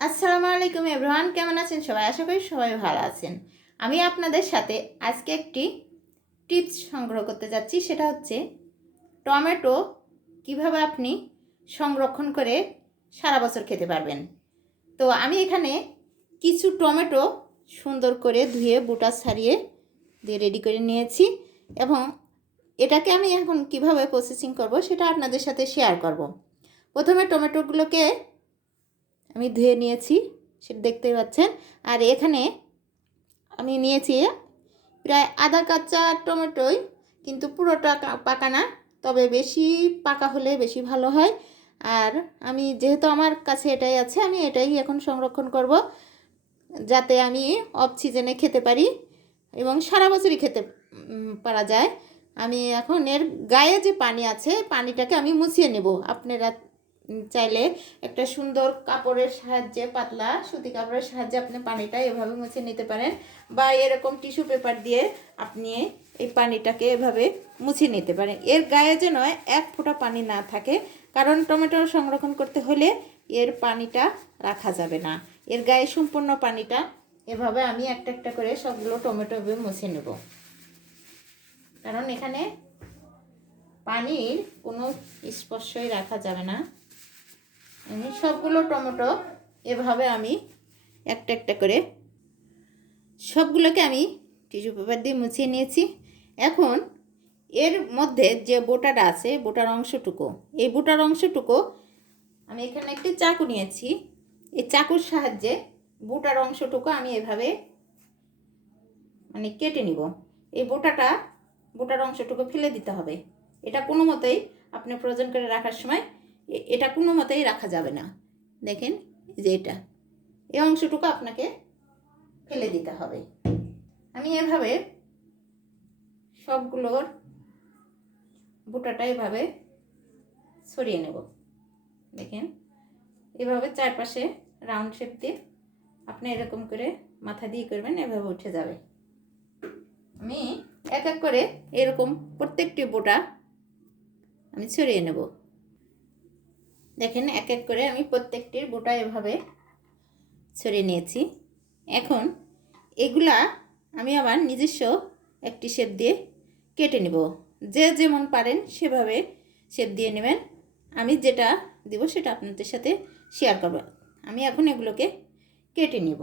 আসসালামু আলাইকুম এভরিওয়ান, কেমন আছেন সবাই? আশা করি সবাই ভালো আছেন। আমি আপনাদের সাথে আজকে একটি টিপস সংগ্রহ করতে যাচ্ছি। সেটা হচ্ছে টমেটো কিভাবে আপনি সংরক্ষণ করে সারা বছর খেতে পারবেন। তো আমি এখানে কিছু টমেটো সুন্দর করে ধুয়ে বোটা ছাড়িয়ে দিয়ে রেডি করে নিয়েছি এবং এটাকে আমি এখন কিভাবে প্রসেসিং করব সেটা আপনাদের সাথে শেয়ার করব। প্রথমে টমেটোগুলোকে আমি ধুয়ে নিয়েছি, সেটা দেখতেই পাচ্ছেন। আর এখানে আমি নিয়েছি প্রায় আধা কাঁচা টমেটোই, কিন্তু পুরোটা পাকা না, তবে বেশি পাকা হলে বেশি ভালো হয়। আর আমি যেহেতু আমার কাছে এটাই আছে, আমি এটাই এখন সংরক্ষণ করব যাতে আমি অফ সিজনে খেতে পারি এবং সারা বছরই খেতে পারা যায়। আমি এখন এর গায়ে যে পানি আছে পানিটাকে আমি মুছিয়ে নেব। আপনারা চাইলে একটা সুন্দর কাপড়ের সাহায্যে, পাতলা সুতি কাপড়ের সাহায্যে আপনি পানিটা এভাবে মুছে নিতে পারেন, বা এরকম টিস্যু পেপার দিয়ে আপনি এই পানিটাকে এভাবে মুছে নিতে পারেন। এর গায়ে যেন এক ফোঁটা পানি না থাকে, কারণ টমেটো সংরক্ষণ করতে হলে এর পানিটা রাখা যাবে না। এর গায়ে সম্পূর্ণ পানিটা এভাবে আমি একটা একটা করে সবগুলো টমেটো মুছে নেব, কারণ এখানে পানির কোনো স্পর্শই রাখা যাবে না। সবগুলো টমেটো এভাবে আমি একটা একটা করে সবগুলোকে আমি টিস্যু পেপার দিয়ে মুছিয়ে নিয়েছি। এখন এর মধ্যে যে বোটাটা আছে, বোটার অংশটুকু, এই বোটার অংশটুকু আমি এখানে একটি চাকু নিয়েছি। এই চাকুর সাহায্যে বোটার অংশটুকু আমি এভাবে কেটে নিব। এই বোটার অংশটুকু ফেলে দিতে হবে। এটা কোনো মতেই আপনি ফ্রোজেন করে রাখার সময় এটা কোনো মতেই রাখা যাবে না। দেখেন যে এই অংশটুকু আপনাকে ফেলে দিতে হবে। আমি এভাবে সবগুলোর বোটাটা এভাবে ছড়িয়ে নেব। দেখেন এভাবে চারপাশে রাউন্ড শেপ দিয়ে আপনি এরকম করে মাথা দিয়ে করবেন, এভাবে উঠে যাবে। আমি এক এক করে এরকম প্রত্যেকটি বোটা আমি ছড়িয়ে নেব। দেখেন এক এক করে আমি প্রত্যেকটির বোটা এভাবে ছড়িয়ে নিয়েছি। এখন এগুলা আমি আমার নিজস্ব একটি শেপ দিয়ে কেটে নেব। যে যেমন পারেন সেভাবে শেপ দিয়ে নেবেন। আমি যেটা দিব সেটা আপনাদের সাথে শেয়ার করব। আমি এখন এগুলোকে কেটে নিব।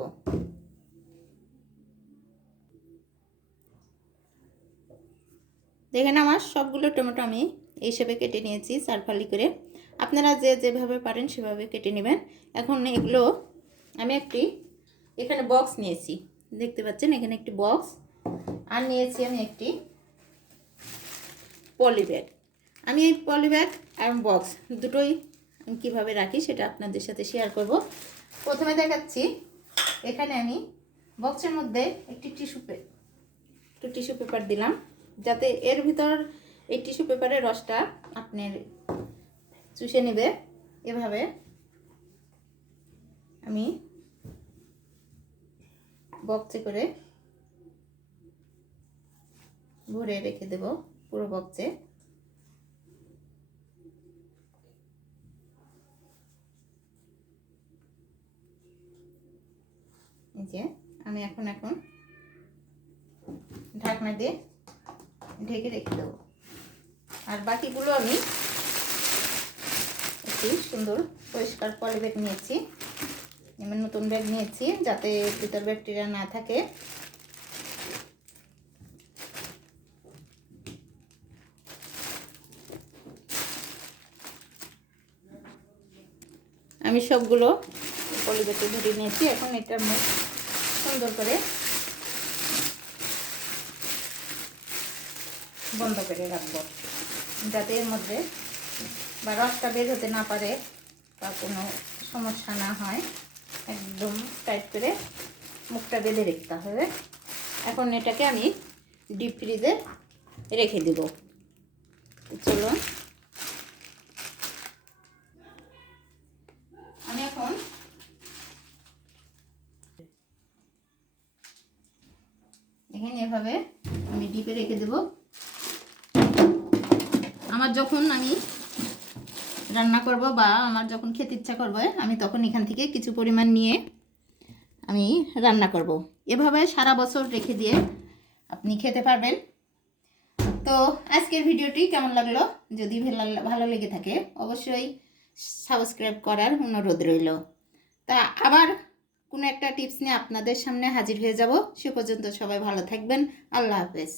দেখেন আমার সবগুলো টমেটো আমি এই শেপে কেটে নিয়েছি, চারফালি করে। আপনারা যে যেভাবে পারেন সেভাবে কেটে নেবেন। এখন এগুলো আমি এখানে বক্স নিয়েছি, দেখতে পাচ্ছেন এখানে একটি বক্স, আর নিয়েছি আমি একটি পলি ব্যাগ। আমি এই পলি ব্যাগ আর বক্স দুটোই আমি কীভাবে রাখি সেটা আপনাদের সাথে শেয়ার করব। প্রথমে দেখাচ্ছি, এখানে আমি বক্সের মধ্যে একটি টিস্যু পেপার দিলাম, যাতে এর ভিতর এই টিস্যু পেপারের রসটা আপনার চুষে নেবে। এভাবে আমি বক্সে করে ভরে রেখে দেব, পুরো বক্সে। এই যে আমি এখন ঢাকনা দিয়ে ঢেকে রেখে দেবো। আর বাকিগুলো আমি একটি সুন্দর পরিষ্কার পলি ব্যাগ নিয়েছি, আমি নতুন ব্যাগ নিয়েছি যাতে ভিতর ব্যাকটেরিয়া না থাকে। আমি সবগুলো পলি ব্যাগে ধরে নিয়েছি। এখন এটার মুখ সুন্দর করে বন্ধ করে রাখবো, যাতে এর মধ্যে বা রসটা বের হতে না পারে বা কোনো সমস্যা না হয়। একদম টাইট করে মুখটা বেঁধে রাখতে হবে। এখন এটাকে আমি ডিপ ফ্রিজে রেখে দেব। চলুন আমি এখন এখানে এভাবে আমি ডিপে রেখে দেব। আমার যখন আমি রান্না করব বা আমার যখন খেতে ইচ্ছা করবে আমি তখন এখান থেকে কিছু পরিমাণ নিয়ে আমি রান্না করব। এভাবে সারা বছর রেখে দিয়ে আপনি খেতে পারবেন। তো আজকের ভিডিওটি কেমন লাগলো, যদি ভালো লেগে থাকে অবশ্যই সাবস্ক্রাইব করার অনুরোধ রইল। তা আবার কোনো একটা টিপস নিয়ে আপনাদের সামনে হাজির হয়ে যাব। সে পর্যন্ত সবাই ভালো থাকবেন। আল্লাহ হাফেজ।